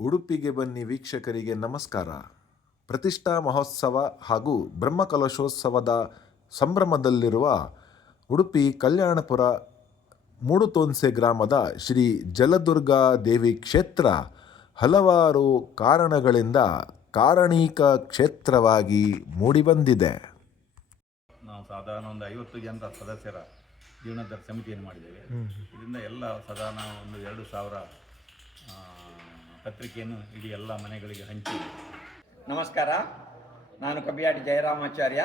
ಉಡುಪಿಗೆ ಬನ್ನಿ ವೀಕ್ಷಕರಿಗೆ ನಮಸ್ಕಾರ. ಪ್ರತಿಷ್ಠಾ ಮಹೋತ್ಸವ ಹಾಗೂ ಬ್ರಹ್ಮಕಲಶೋತ್ಸವದ ಸಂಭ್ರಮದಲ್ಲಿರುವ ಉಡುಪಿ ಕಲ್ಯಾಣಪುರ ಮೂಡುತೋನ್ಸೆ ಗ್ರಾಮದ ಶ್ರೀ ಜಲದುರ್ಗಾ ದೇವಿ ಕ್ಷೇತ್ರ ಹಲವಾರು ಕಾರಣಗಳಿಂದ ಕಾರಣೀಕ ಕ್ಷೇತ್ರವಾಗಿ ಮೂಡಿಬಂದಿದೆ. ನಾವು ಸಾಧಾರಣ ಒಂದು 50 ಜನರ ಸದಸ್ಯರ ಜೀರ್ಣೋದ್ಧಾರ ಸಮಿತಿಯನ್ನು ಮಾಡಿದ್ದೇವೆ. ಇದರಿಂದ ಎಲ್ಲ ಸಾಧಾರಣ ಒಂದು 2,000 ಪತ್ರಿಕೆಯನ್ನು ಇಡೀ ಎಲ್ಲ ಮನೆಗಳಿಗೆ ಹಂಚಿ. ನಮಸ್ಕಾರ, ನಾನು ಕಬಿಯಾಡಿ ಜಯರಾಮಾಚಾರ್ಯ.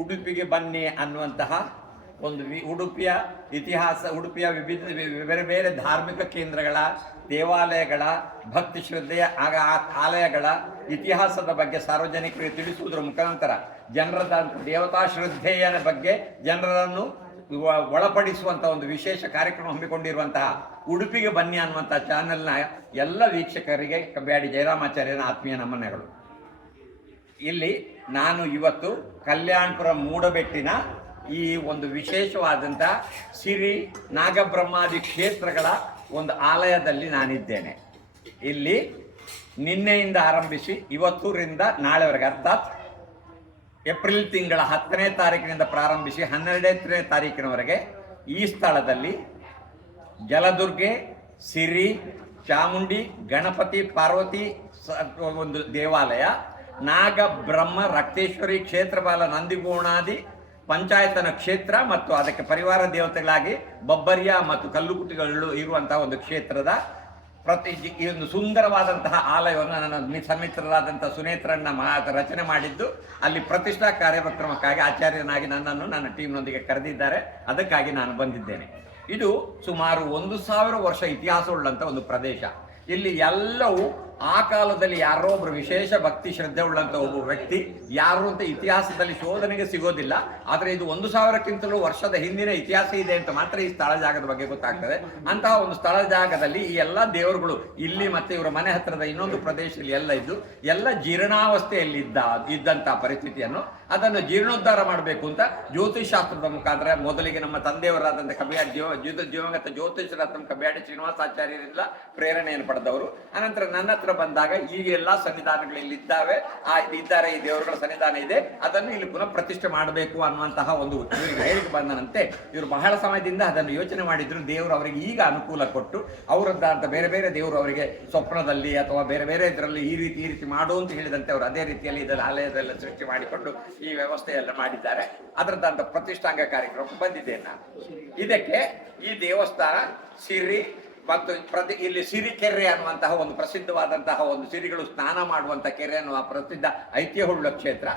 ಉಡುಪಿಗೆ ಬನ್ನಿ ಅನ್ನುವಂತಹ ಒಂದು ಉಡುಪಿಯ ಇತಿಹಾಸ, ಉಡುಪಿಯ ವಿವಿಧ ಬೇರೆ ಬೇರೆ ಧಾರ್ಮಿಕ ಕೇಂದ್ರಗಳ, ದೇವಾಲಯಗಳ, ಭಕ್ತಿ ಶ್ರದ್ಧೆಯ ಆಲಯಗಳ ಇತಿಹಾಸದ ಬಗ್ಗೆ ಸಾರ್ವಜನಿಕರಿಗೆ ತಿಳಿಸುವುದರ ಮುಖಾಂತರ ಜನರ ದೇವತಾ ಶ್ರದ್ಧೆಯ ಬಗ್ಗೆ ಜನರನ್ನು ಒಳಪಡಿಸುವಂಥ ಒಂದು ವಿಶೇಷ ಕಾರ್ಯಕ್ರಮ ಹಮ್ಮಿಕೊಂಡಿರುವಂತಹ ಉಡುಪಿಗೆ ಬನ್ನಿ ಅನ್ನುವಂಥ ಚಾನೆಲ್ನ ಎಲ್ಲ ವೀಕ್ಷಕರಿಗೆ ಕಬ್ಯಾಡಿ ಜಯರಾಮಾಚಾರ್ಯನ ಆತ್ಮೀಯ ನಮನಗಳು. ಇಲ್ಲಿ ನಾನು ಇವತ್ತು ಕಲ್ಯಾಣಪುರ ಮೂಡಬೆಟ್ಟಿನ ಈ ಒಂದು ವಿಶೇಷವಾದಂಥ ಸಿರಿ ನಾಗಬ್ರಹ್ಮಾದಿ ಕ್ಷೇತ್ರಗಳ ಒಂದು ಆಲಯದಲ್ಲಿ ನಾನಿದ್ದೇನೆ. ಇಲ್ಲಿ ನಿನ್ನೆಯಿಂದ ಆರಂಭಿಸಿ ಇವತ್ತೂರಿಂದ ನಾಳೆವರೆಗೆ, ಅರ್ಥಾತ್ ಏಪ್ರಿಲ್ ತಿಂಗಳ 10ನೇ ತಾರೀಕಿನಿಂದ ಪ್ರಾರಂಭಿಸಿ 12ನೇ ತಾರೀಕಿನವರೆಗೆ ಈ ಸ್ಥಳದಲ್ಲಿ ಜಲದುರ್ಗೆ, ಸಿರಿ, ಚಾಮುಂಡಿ, ಗಣಪತಿ, ಪಾರ್ವತಿ ಒಂದು ದೇವಾಲಯ, ನಾಗ, ಬ್ರಹ್ಮ, ರಕ್ತೇಶ್ವರಿ, ಕ್ಷೇತ್ರಪಾಲ, ನಂದಿಗೋಣಾದಿ ಪಂಚಾಯತನ ಕ್ಷೇತ್ರ ಮತ್ತು ಅದಕ್ಕೆ ಪರಿವಾರ ದೇವತೆಗಳಾಗಿ ಬಬ್ಬರ್ಯ ಮತ್ತು ಕಲ್ಲುಕುಟಿಗಳು ಇರುವಂತಹ ಒಂದು ಕ್ಷೇತ್ರದ ಈ ಒಂದು ಸುಂದರವಾದಂತಹ ಆಲಯವನ್ನು ನನ್ನ ಸನ್ಮಿತ್ರರಾದಂಥ ಸುನೇತ್ರಣ್ಣ ರಚನೆ ಮಾಡಿದ್ದು, ಅಲ್ಲಿ ಪ್ರತಿಷ್ಠಾ ಕಾರ್ಯಕ್ರಮಕ್ಕಾಗಿ ಆಚಾರ್ಯನಾಗಿ ನನ್ನನ್ನು ನನ್ನ ಟೀಮ್ನೊಂದಿಗೆ ಕರೆದಿದ್ದಾರೆ. ಅದಕ್ಕಾಗಿ ನಾನು ಬಂದಿದ್ದೇನೆ. ಇದು ಸುಮಾರು 1,000 ವರ್ಷ ಇತಿಹಾಸವುಳ್ಳಂಥ ಒಂದು ಪ್ರದೇಶ. ಇಲ್ಲಿ ಎಲ್ಲವೂ ಆ ಕಾಲದಲ್ಲಿ ಯಾರೋ ಒಬ್ಬರು ವಿಶೇಷ ಭಕ್ತಿ ಶ್ರದ್ಧೆ ಉಳ್ಳಂಥ ಒಬ್ಬ ವ್ಯಕ್ತಿ ಯಾರು ಅಂತ ಇತಿಹಾಸದಲ್ಲಿ ಶೋಧನೆಗೆ ಸಿಗೋದಿಲ್ಲ. ಆದರೆ ಇದು 1,000ಕ್ಕಿಂತಲೂ ವರ್ಷದ ಹಿಂದಿನ ಇತಿಹಾಸ ಇದೆ ಅಂತ ಮಾತ್ರ ಈ ಸ್ಥಳ ಜಾಗದ ಬಗ್ಗೆ ಗೊತ್ತಾಗ್ತದೆ. ಅಂತಹ ಒಂದು ಸ್ಥಳ ಜಾಗದಲ್ಲಿ ಈ ಎಲ್ಲ ದೇವರುಗಳು ಇಲ್ಲಿ ಮತ್ತೆ ಇವರ ಮನೆ ಹತ್ತಿರದ ಇನ್ನೊಂದು ಪ್ರದೇಶದಲ್ಲಿ ಎಲ್ಲ ಇದ್ದು ಎಲ್ಲ ಜೀರ್ಣಾವಸ್ಥೆಯಲ್ಲಿ ಇದ್ದಂತಹ ಪರಿಸ್ಥಿತಿಯನ್ನು ಅದನ್ನು ಜೀರ್ಣೋದ್ಧಾರ ಮಾಡಬೇಕು ಅಂತ ಜ್ಯೋತಿಷ್ ಶಾಸ್ತ್ರದ ಮುಖಾಂತರ ಮೊದಲಿಗೆ ನಮ್ಮ ತಂದೆಯವರಾದಂಥ ಕಬಿಯಾಡಿ ದಿವಂಗತ ಜ್ಯೋತಿಷರತ್ನ ಕಬಿಯಾಡಿ ಶ್ರೀನಿವಾಸಾಚಾರ್ಯರಿಂದ ಪ್ರೇರಣೆಯನ್ನು ಪಡೆದವರು. ಅನಂತರ ನನ್ನ ಹತ್ರ ಬಂದಾಗ ಈಗ ಎಲ್ಲ ಸನ್ನಿಧಾನಗಳಲ್ಲಿ ಇದ್ದಾರೆ, ಈ ದೇವರುಗಳ ಸನ್ನಿಧಾನ ಇದೆ, ಅದನ್ನು ಇಲ್ಲಿ ಪುನಃ ಪ್ರತಿಷ್ಠೆ ಮಾಡಬೇಕು ಅನ್ನುವಂತಹ ಒಂದು ಇವರಿಗೆ ಹೇಳಿಕೆ ಬಂದನಂತೆ ಇವರು ಬಹಳ ಸಮಯದಿಂದ ಅದನ್ನು ಯೋಚನೆ ಮಾಡಿದ್ರು. ದೇವರು ಅವರಿಗೆ ಈಗ ಅನುಕೂಲ ಕೊಟ್ಟು ಅವರದ್ದಂತ ಬೇರೆ ಬೇರೆ ದೇವರು ಅವರಿಗೆ ಸ್ವಪ್ನದಲ್ಲಿ ಅಥವಾ ಬೇರೆ ಬೇರೆ ಇದರಲ್ಲಿ ಈ ರೀತಿ ಮಾಡು ಅಂತ ಹೇಳಿದಂತೆ ಅವರು ಅದೇ ರೀತಿಯಲ್ಲಿ ಇದರಲ್ಲಿ ಆಲಯದೆಲ್ಲ ಸೃಷ್ಟಿ ಮಾಡಿಕೊಂಡು ಈ ವ್ಯವಸ್ಥೆಯೆಲ್ಲ ಮಾಡಿದ್ದಾರೆ. ಅದರದ್ದಂತ ಪ್ರತಿಷ್ಠಾಂಗ ಕಾರ್ಯಕ್ರಮ ಬಂದಿದ್ದೇನೆ ನಾನು. ಇದಕ್ಕೆ ಈ ದೇವಸ್ಥಾನ ಸಿರಿ ಮತ್ತು ಇಲ್ಲಿ ಸಿರಿಕೆರೆ ಅನ್ನುವಂತಹ ಒಂದು ಪ್ರಸಿದ್ಧವಾದಂತಹ ಒಂದು ಸಿರಿಗಳು ಸ್ನಾನ ಮಾಡುವಂತಹ ಕೆರೆ ಅನ್ನುವ ಪ್ರಸಿದ್ಧ ಐತಿಹ್ಯವುಳ್ಳ ಕ್ಷೇತ್ರ.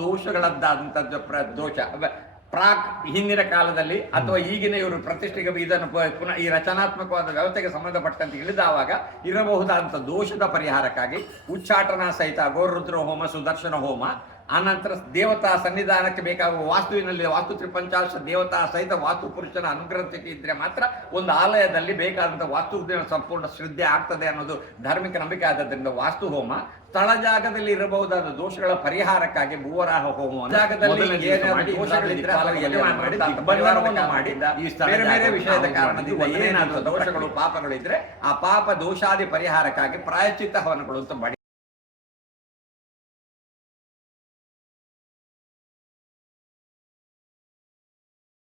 ದೋಷಗಳದ್ದಾದಂಥದ್ದು ದೋಷ ಪ್ರಾಕ್ ಹಿಂದಿನ ಕಾಲದಲ್ಲಿ ಅಥವಾ ಈಗಿನ ಇವರು ಪ್ರತಿಷ್ಠೆಗೆ ಇದನ್ನು ಪುನಃ ಈ ರಚನಾತ್ಮಕವಾದ ವ್ಯವಸ್ಥೆಗೆ ಸಂಬಂಧಪಟ್ಟಂತೆ ಇಳಿದಾವಾಗ ಇರಬಹುದಾದಂಥ ದೋಷದ ಪರಿಹಾರಕ್ಕಾಗಿ ಉಚ್ಚಾಟನಾ ಸಹಿತ ಗೋರುದ್ರ ಹೋಮ, ಸುದರ್ಶನ ಹೋಮ, ಆನಂತರ ದೇವತಾ ಸನ್ನಿಧಾನಕ್ಕೆ ಬೇಕಾಗುವ ವಾಸ್ತುವಿನಲ್ಲಿ ವಾಸ್ತು ತ್ರಿಪಂಚಾಶ ದೇವತಾ ಸಹಿತ ವಾಸ್ತು ಪುರುಷನ ಅನುಗ್ರಹ ಸ್ಥಿತಿ ಇದ್ರೆ ಮಾತ್ರ ಒಂದು ಆಲಯದಲ್ಲಿ ಬೇಕಾದಂಥ ವಾಸ್ತು ಸಂಪೂರ್ಣ ಶ್ರದ್ಧೆ ಆಗ್ತದೆ ಅನ್ನೋದು ಧಾರ್ಮಿಕ ನಂಬಿಕೆ ಆದದ್ರಿಂದ ವಾಸ್ತು ಹೋಮ, ಸ್ಥಳ ಜಾಗದಲ್ಲಿ ಇರಬಹುದಾದ ದೋಷಗಳ ಪರಿಹಾರಕ್ಕಾಗಿ ಭೂವರಾಹ ಹೋಮ, ಜಾಗದಲ್ಲಿ ಬೇರೆ ಬೇರೆ ವಿಷಯದ ಕಾರಣದಿಂದ ಏನಾದರೂ ದೋಷಗಳು ಪಾಪಗಳು ಇದ್ರೆ ಆ ಪಾಪ ದೋಷಾದಿ ಪರಿಹಾರಕ್ಕಾಗಿ ಪ್ರಾಯಶ್ಚಿತ್ತ ಹವನಗಳು ಅಂತ ಮಾಡಿ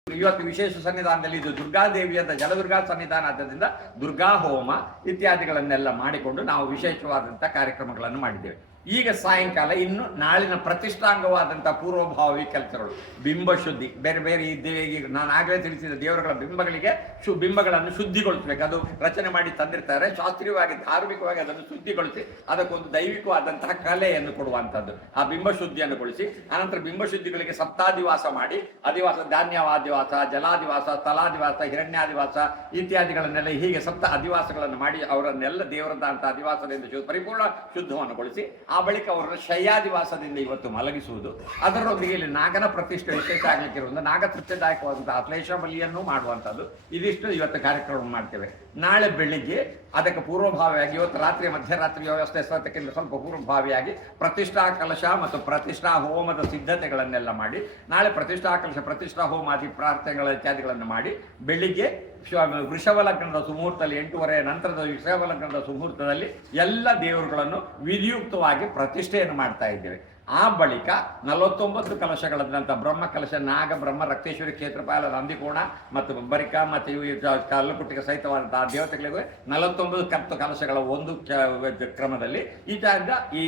ಇವತ್ತು ವಿಶೇಷ ಸನ್ನಿಧಾನದಲ್ಲಿ ಇದು ದುರ್ಗಾದೇವಿಯಂತ ಜಲದುರ್ಗಾ ಸನ್ನಿಧಾನ ಆದ್ದರಿಂದ ದುರ್ಗಾ ಹೋಮ ಇತ್ಯಾದಿಗಳನ್ನೆಲ್ಲ ಮಾಡಿಕೊಂಡು ನಾವು ವಿಶೇಷವಾದಂಥ ಕಾರ್ಯಕ್ರಮಗಳನ್ನು ಮಾಡಿದ್ದೇವೆ. ಈಗ ಸಾಯಂಕಾಲ ಇನ್ನು ನಾಳಿನ ಪ್ರತಿಷ್ಠಾಂಗವಾದಂಥ ಪೂರ್ವಭಾವಿ ಕೆಲಸಗಳು, ಬಿಂಬ ಶುದ್ಧಿ, ಬೇರೆ ಬೇರೆ ಈಗ ನಾನು ಆಗಲೇ ತಿಳಿಸಿದ ದೇವರುಗಳ ಬಿಂಬಗಳಿಗೆ ಬಿಂಬಗಳನ್ನು ಶುದ್ಧಿಗೊಳಿಸಬೇಕು. ಅದು ರಚನೆ ಮಾಡಿ ತಂದಿರ್ತಾರೆ. ಶಾಸ್ತ್ರೀಯವಾಗಿ ಧಾರ್ಮಿಕವಾಗಿ ಅದನ್ನು ಶುದ್ಧಿಗೊಳಿಸಿ ಅದಕ್ಕೊಂದು ದೈವಿಕವಾದಂತಹ ಕಲೆಯನ್ನು ಕೊಡುವಂಥದ್ದು. ಆ ಬಿಂಬ ಶುದ್ಧಿಯನ್ನು ಗೊಳಿಸಿ ಅನಂತರ ಬಿಂಬ ಶುದ್ಧಿಗಳಿಗೆ ಸಪ್ತಾದಿವಾಸ ಮಾಡಿ, ಅಧಿವಾಸ, ಧಾನ್ಯವಾದಿವಾಸ, ಜಲಾದಿವಾಸ, ಸ್ಥಳಾದಿವಾಸ, ಹಿರಣ್ಯಾದಿವಾಸ ಇತ್ಯಾದಿಗಳನ್ನೆಲ್ಲ ಹೀಗೆ ಸಪ್ತ ಅಧಿವಾಸಗಳನ್ನು ಮಾಡಿ ಅವರನ್ನೆಲ್ಲ ದೇವರದಂಥ ಅಧಿವಾಸದಿಂದ ಪರಿಪೂರ್ಣ ಶುದ್ಧವನ್ನುಗೊಳಿಸಿ ಆ ಬಳಿಕ ಅವರನ್ನು ಶಯ್ಯಾದಿವಾಸದಿಂದ ಇವತ್ತು ಮಲಗಿಸುವುದು. ಅದರೊಂದಿಗೆ ಇಲ್ಲಿ ನಾಗನ ಪ್ರತಿಷ್ಠೆ ವಿಶೇಷ ಆಗಲಿಕ್ಕಿರುವುದು ನಾಗ ತೃಪ್ತಿದಾಯಕವಾದಂತಹ ಅಶ್ಲೇಷ ಬಲಿಯನ್ನು ಮಾಡುವಂಥದ್ದು. ಇದಿಷ್ಟು ಇವತ್ತು ಕಾರ್ಯಕ್ರಮ ಮಾಡ್ತೇವೆ. ನಾಳೆ ಬೆಳಿಗ್ಗೆ ಅದಕ್ಕೆ ಪೂರ್ವಭಾವಿಯಾಗಿ ಇವತ್ತು ರಾತ್ರಿ ಮಧ್ಯರಾತ್ರಿ ವ್ಯವಸ್ಥೆ ಸತಕ್ಕಿಂತ ಸ್ವಲ್ಪ ಪೂರ್ವಭಾವಿಯಾಗಿ ಪ್ರತಿಷ್ಠಾ ಕಲಶ ಮತ್ತು ಪ್ರತಿಷ್ಠಾ ಹೋಮದ ಸಿದ್ಧತೆಗಳನ್ನೆಲ್ಲ ಮಾಡಿ ನಾಳೆ ಪ್ರತಿಷ್ಠಾ ಕಲಶ, ಪ್ರತಿಷ್ಠಾ ಹೋಮಾದಿ ಪ್ರಾರ್ಥನೆಗಳ ಇತ್ಯಾದಿಗಳನ್ನು ಮಾಡಿ ಬೆಳಿಗ್ಗೆ ವೃಷಭ ಲಗ್ನದ ಸುಮುಹೂರ್ತದಲ್ಲಿ 8:30 ನಂತರದ ವೃಷಭ ಲಗ್ನದ ಸುಮುಹೂರ್ತದಲ್ಲಿ ಎಲ್ಲ ದೇವರುಗಳನ್ನು ವಿಧಿಯುಕ್ತವಾಗಿ ಪ್ರತಿಷ್ಠೆಯನ್ನು ಮಾಡ್ತಾ ಇದ್ದೇವೆ. ಆ ಬಳಿಕ 49 ಕಲಶಗಳಾದಂಥ ಬ್ರಹ್ಮ ಕಲಶ, ನಾಗ, ಬ್ರಹ್ಮ, ರಕ್ತೇಶ್ವರಿ, ಕ್ಷೇತ್ರಪಾಲ, ನಂದಿಕೋಣ ಮತ್ತು ಬಬ್ಬರಿಕ ಮತ್ತು ಕಲ್ಲುಕುಟ್ಟಿಗೆ ಸಹಿತವಾದಂತಹ ದೇವತೆಗಳಿಗೆ 49 ಕಲಶಗಳ ಒಂದು ಕ್ರಮದಲ್ಲಿ ಈ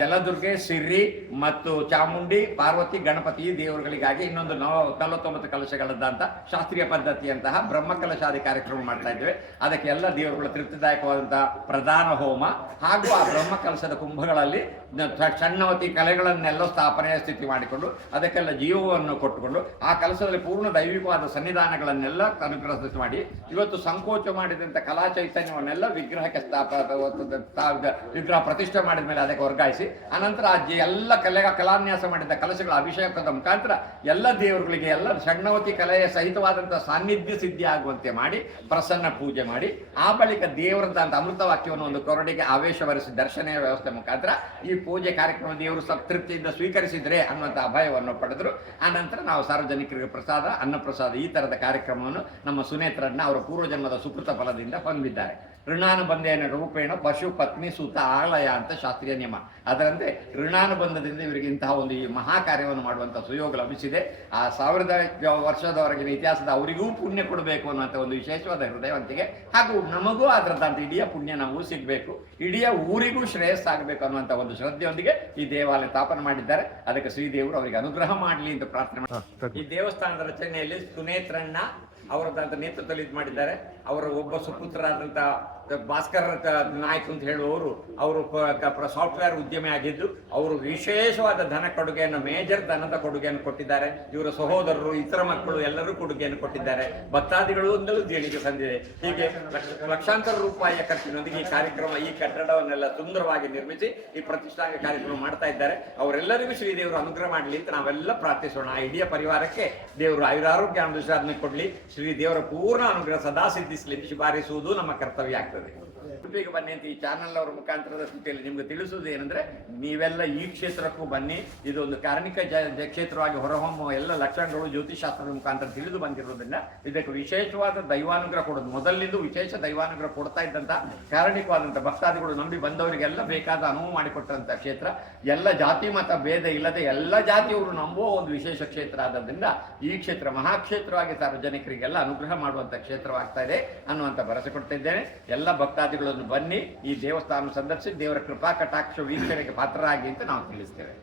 ಜಲದುರ್ಗೆ, ಸಿರ್ರಿ ಮತ್ತು ಚಾಮುಂಡಿ, ಪಾರ್ವತಿ, ಗಣಪತಿ ದೇವರುಗಳಿಗಾಗಿ ಇನ್ನೊಂದು 49 ಕಲಶಗಳಾದಂಥ ಶಾಸ್ತ್ರೀಯ ಪದ್ಧತಿಯಂತಹ ಬ್ರಹ್ಮ ಕಲಶಾದಿ ಕಾರ್ಯಕ್ರಮ ಮಾಡ್ತಾ ಇದ್ದೇವೆ. ಅದಕ್ಕೆ ಎಲ್ಲ ದೇವರುಗಳ ತೃಪ್ತಿದಾಯಕವಾದಂತಹ ಪ್ರಧಾನ ಹೋಮ ಹಾಗೂ ಆ ಬ್ರಹ್ಮ ಕಲಶದ ಕುಂಭಗಳಲ್ಲಿ ಷಣ್ಣವತಿ ಕಲೆಗಳನ್ನೆಲ್ಲ ಸ್ಥಾಪನೆಯ ಸ್ಥಿತಿ ಮಾಡಿಕೊಂಡು ಅದಕ್ಕೆಲ್ಲ ಜೀವವನ್ನು ಕೊಟ್ಟುಕೊಂಡು ಆ ಕಲಶದಲ್ಲಿ ಪೂರ್ಣ ದೈವಿಕವಾದ ಸನ್ನಿಧಾನಗಳನ್ನೆಲ್ಲ ಅನುಗ್ರಹ ಮಾಡಿ ಇವತ್ತು ಸಂಕೋಚ ಮಾಡಿದಂಥ ಕಲಾ ಚೈತನ್ಯವನ್ನೆಲ್ಲ ವಿಗ್ರಹಕ್ಕೆ ವಿಗ್ರಹ ಪ್ರತಿಷ್ಠೆ ಮಾಡಿದ ಮೇಲೆ ಅದಕ್ಕೆ ವರ್ಗಾಯಿಸಿ ಅನಂತರ ಎಲ್ಲ ಕಲಾನ್ಯಾಸ ಮಾಡಿದ ಕಲಶಗಳ ಅಭಿಷೇಕದ ಮುಖಾಂತರ ಎಲ್ಲ ದೇವರುಗಳಿಗೆ ಎಲ್ಲ ಷಣ್ಣವತಿ ಕಲೆಯ ಸಹಿತವಾದಂತಹ ಸಾನ್ನಿಧ್ಯ ಸಿದ್ಧಿ ಆಗುವಂತೆ ಮಾಡಿ ಪ್ರಸನ್ನ ಪೂಜೆ ಮಾಡಿ ಆ ಬಳಿಕ ದೇವರಂತ ಅಮೃತ ವಾಕ್ಯವನ್ನು ಒಂದು ಕೊರಡಿಗೆ ಆವೇಶವರಿಸಿ ದರ್ಶನೀಯ ವ್ಯವಸ್ಥೆ ಮುಖಾಂತರ ಈ ಪೂಜೆ ಕಾರ್ಯಕ್ರಮ ದೇವರು ತೃಪ್ತಿಯಿಂದ ಸ್ವೀಕರಿಸಿದ್ರೆ ಅನ್ನುವಂಥ ಅಭಯವನ್ನು ಪಡೆದರು. ಆನಂತರ ನಾವು ಸಾರ್ವಜನಿಕರಿಗೆ ಪ್ರಸಾದ, ಅನ್ನಪ್ರಸಾದ ಈ ತರದ ಕಾರ್ಯಕ್ರಮವನ್ನು ನಮ್ಮ ಸುನೇತ್ರಣ್ಣ ಅವರ ಪೂರ್ವಜನ್ಮದ ಸುಕೃತ ಫಲದಿಂದ ಹೊಂದಿದ್ದಾರೆ. ಋಣಾನುಬಂಧೇನ ರೂಪೇಣ ಪಶು ಪತ್ನಿ ಸುತ ಆಲಯ ಅಂತ ಶಾಸ್ತ್ರೀಯ ನಿಯಮ. ಅದರಂತೆ ಋಣಾನುಬಂಧದಿಂದ ಇವರಿಗೆ ಇಂತಹ ಒಂದು ಈ ಮಹಾ ಕಾರ್ಯವನ್ನು ಮಾಡುವಂಥ ಸುಯೋಗ ಲಭಿಸಿದೆ. ಆ 1000 ವರ್ಷದವರೆಗಿನ ಇತಿಹಾಸದ ಅವರಿಗೂ ಪುಣ್ಯ ಕೊಡಬೇಕು ಅನ್ನುವಂಥ ಒಂದು ವಿಶೇಷವಾದ ಹೃದಯವಂತಿಗೆ ಹಾಗೂ ನಮಗೂ ಅದರದಂತ ಇಡೀ ಪುಣ್ಯ ನಮಗೂ ಸಿಗಬೇಕು, ಇಡೀ ಊರಿಗೂ ಶ್ರೇಯಸ್ಸಾಗಬೇಕು ಅನ್ನುವಂಥ ಒಂದು ಶ್ರದ್ಧೆಯೊಂದಿಗೆ ಈ ದೇವಾಲಯ ಸ್ಥಾಪನೆ ಮಾಡಿದ್ದಾರೆ. ಅದಕ್ಕೆ ಶ್ರೀದೇವರು ಅವರಿಗೆ ಅನುಗ್ರಹ ಮಾಡಲಿ ಅಂತ ಪ್ರಾರ್ಥನೆ ಮಾಡಿ ಈ ದೇವಸ್ಥಾನದ ರಚನೆಯಲ್ಲಿ ಸುನೇತ್ರಣ್ಣ ಅವರದಂತ ನೇತೃತ್ವದಲ್ಲಿ ಇದು ಮಾಡಿದ್ದಾರೆ. ಅವರ ಒಬ್ಬ ಸುಪುತ್ರರಾದಂಥ ಭಾಸ್ಕರ್ ನಾಯ್ಕ್ ಅಂತ ಹೇಳುವವರು ಅವರು ಸಾಫ್ಟ್ವೇರ್ ಉದ್ಯಮಿ ಆಗಿದ್ದು ಅವರು ವಿಶೇಷವಾದ ಧನ ಕೊಡುಗೆಯನ್ನು, ಮೇಜರ್ ಧನದ ಕೊಡುಗೆಯನ್ನು ಕೊಟ್ಟಿದ್ದಾರೆ. ಇವರ ಸಹೋದರರು, ಇತರ ಮಕ್ಕಳು ಎಲ್ಲರೂ ಕೊಡುಗೆಯನ್ನು ಕೊಟ್ಟಿದ್ದಾರೆ. ಭಕ್ತಾದಿಗಳು ಒಂದಲೂ ದೇಣಿಗೆ ತಂದಿದೆ. ಹೀಗೆ ಲಕ್ಷಾಂತರ ರೂಪಾಯಿಯ ಖರ್ಚಿನೊಂದಿಗೆ ಈ ಕಟ್ಟಡವನ್ನೆಲ್ಲ ಸುಂದರವಾಗಿ ನಿರ್ಮಿಸಿ ಈ ಪ್ರತಿಷ್ಠಾನ ಕಾರ್ಯಕ್ರಮ ಮಾಡ್ತಾ ಇದ್ದಾರೆ. ಅವರೆಲ್ಲರಿಗೂ ಶ್ರೀದೇವರು ಅನುಗ್ರಹ ಮಾಡಲಿ ಅಂತ ನಾವೆಲ್ಲ ಪ್ರಾರ್ಥಿಸೋಣ. ಆ ಇಡೀ ಪರಿವಾರಕ್ಕೆ ದೇವರು ಆಯುರಾರೋಗ್ಯ ಆನಂದ ಕೊಡಲಿ, ಶ್ರೀ ದೇವರ ಪೂರ್ಣ ಅನುಗ್ರಹ ಸದಾ ಸಿದ್ಧಿಸಲಿ ಶಿಫಾರಿಸುವುದು ನಮ್ಮ ಕರ್ತವ್ಯ ಆಗ್ತದೆ. ಉಡುಪಿಗೆ ಬನ್ನಿ ಅಂತ ಈ ಚಾನಲ್ ಅವರ ಮುಖಾಂತರದ ಸ್ಥಿತಿಯಲ್ಲಿ ನಿಮ್ಗೆ ತಿಳಿಸುವುದು ಏನಂದ್ರೆ, ನೀವೆಲ್ಲ ಈ ಕ್ಷೇತ್ರಕ್ಕೂ ಬನ್ನಿ. ಇದೊಂದು ಕಾರ್ಮಿಕ ಕ್ಷೇತ್ರವಾಗಿ ಹೊರಹೊಮ್ಮುವ ಎಲ್ಲ ಲಕ್ಷಣಗಳು ಜ್ಯೋತಿಷಾಸ್ತ್ರದ ಮುಖಾಂತರ ತಿಳಿದು ಬಂದಿರೋದ್ರಿಂದ ಇದಕ್ಕೆ ವಿಶೇಷವಾದ ದೈವಾನುಗ್ರಹ ಕೊಡೋದು ಮೊದಲಿಂದ ವಿಶೇಷ ದೈವಾನುಗ್ರಹ ಕೊಡ್ತಾ ಇದ್ದಂತ ಕಾರಣಿಕವಾದಂಥ ಭಕ್ತಾದಿಗಳು ನಂಬಿ ಬಂದವರಿಗೆಲ್ಲ ಬೇಕಾದ ಅನುವು ಮಾಡಿಕೊಟ್ಟಂತ ಕ್ಷೇತ್ರ. ಎಲ್ಲ ಜಾತಿ ಮತ ಭೇದ ಇಲ್ಲದೆ ಎಲ್ಲ ಜಾತಿಯವರು ನಂಬುವ ಒಂದು ವಿಶೇಷ ಕ್ಷೇತ್ರ ಆದ್ರಿಂದ ಈ ಕ್ಷೇತ್ರ ಮಹಾಕ್ಷೇತ್ರವಾಗಿ ಸಾರ್ವಜನಿಕರಿಗೆಲ್ಲ ಅನುಗ್ರಹ ಮಾಡುವಂತ ಕ್ಷೇತ್ರವಾಗ್ತಾ ಇದೆ ಅನ್ನುವಂಥ ಭರವಸೆ ಕೊಡ್ತಾ ಇದ್ದೇನೆ. ಎಲ್ಲ ಭಕ್ತಾದಿಗಳನ್ನು ಬನ್ನಿ, ಈ ದೇವಸ್ಥಾನ ಸಂದರ್ಶಿಸಿ ದೇವರ ಕೃಪಾ ಕಟಾಕ್ಷ ವೀಕ್ಷಣೆಗೆ ಪಾತ್ರರಾಗಿ ಅಂತ ನಾವು ತಿಳಿಸ್ತೇವೆ.